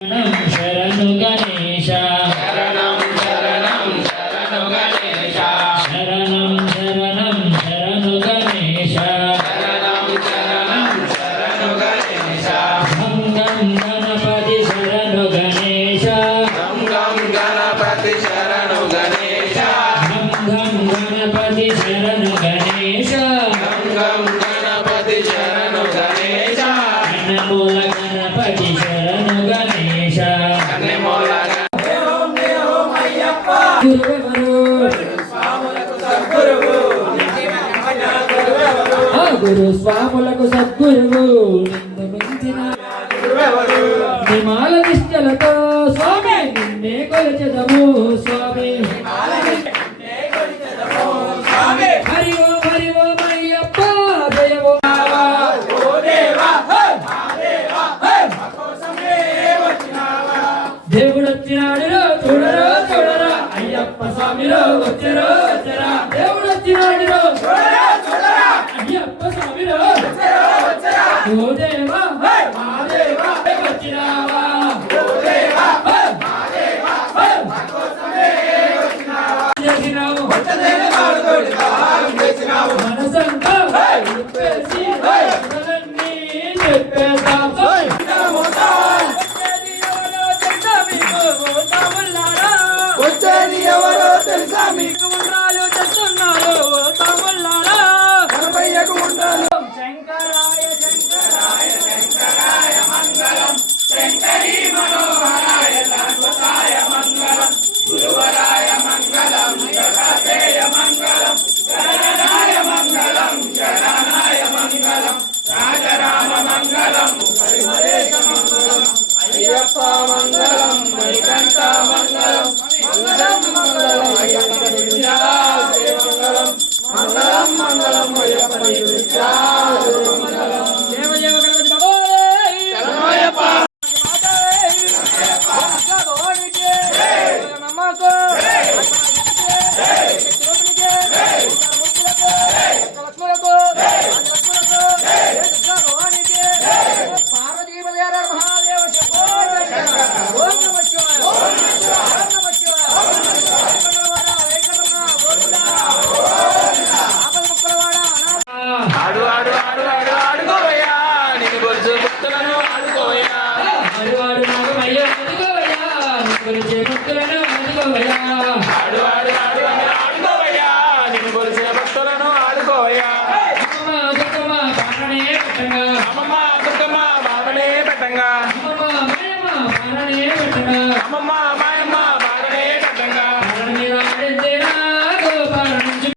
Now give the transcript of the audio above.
शरणु गणेश शरणं शरणं शरणु गणेश शरणं शरणं शरणु गणेश शरणं शरणं शरणु गणेश गं गं गणपति शरणु गणेश गं गं गणपति शरणु गणेश गं गं गणपति शरणु गणेश गं गं गणपति शरणु गणेश गणमूल गणपति शरणु गणेश कन्नेमूल గురు స్వాములకు సద్గురువు నిమాల నిష్టలతో స్వామి నిన్నే కొలిచెదము స్వామి హరి ఓం అయ్యప్ప జయమో దేవుడు వచ్చినాడురో చూడరో చూడరా అయ్యప్ప స్వామిరో వచ్చరో వచ్చరా దేవుడు వచ్చినాడురో అయ్యప్ప స్వామిరో ఓ దేవా మా దేవా వచ్చినావా చేసినావు మనసంతా చెప్పేసి చెప్పేసాం వచ్చేది ఎవరో తెలుసా మీకు ఉండాలో చెప్తున్నారు తమ్ముళ్ళారా కనపయ్యకు ఉండాలి శంకరాయ శంకరాయ శంకరాయ మంగళం శంకరీ మనోహరాయ శాశ్వతాయ మంగళం గురువరాయ మంగళం దత్తాత్రేయ మంగళం గణనాయ మంగళం గణనాయ మంగళం రాజరామ మంగళం హరిహరేశ మంగళం అయ్యప్ప మంగళం మణికంఠ మంగళం మంగళం మంగళం అయ్యప్ప మంగళం మంగళం మంగళం అయ్యప్ప మంగళం దేవ దేవ గణపతి బాబోయ్ శరణమయ్యప్ప నమ్మకో పార్వతీ మహాదేవ శంభో ఓం నమః శివాయ ఓం నమః శివాయ ఆడు ఆడు ఆడు ఆడు ఆడుకోవయ్యా నిన్ను గొలుసు ముక్తులను ఆడుకోవయ్యా ఆడువాడు నాగమయ్య ఎదుగోవయ్యా గురించి భక్తులను ఎదుగోవయ్యా ఆడు ఆడు ఆడు ఆడు ఆడుకోవయ్యా నిన్ను గొలుసు భక్తులను ఆడుకోవయ్యా అమ్మమ్మ దుర్గమ్మ పాలనే పెట్టంగా అమ్మమ్మ దుర్గమ్మ బావనే పెట్టంగా అమ్మమ్మ మాయమ్మ పాలనే పెట్టంగా అమ్మమ్మ మాయ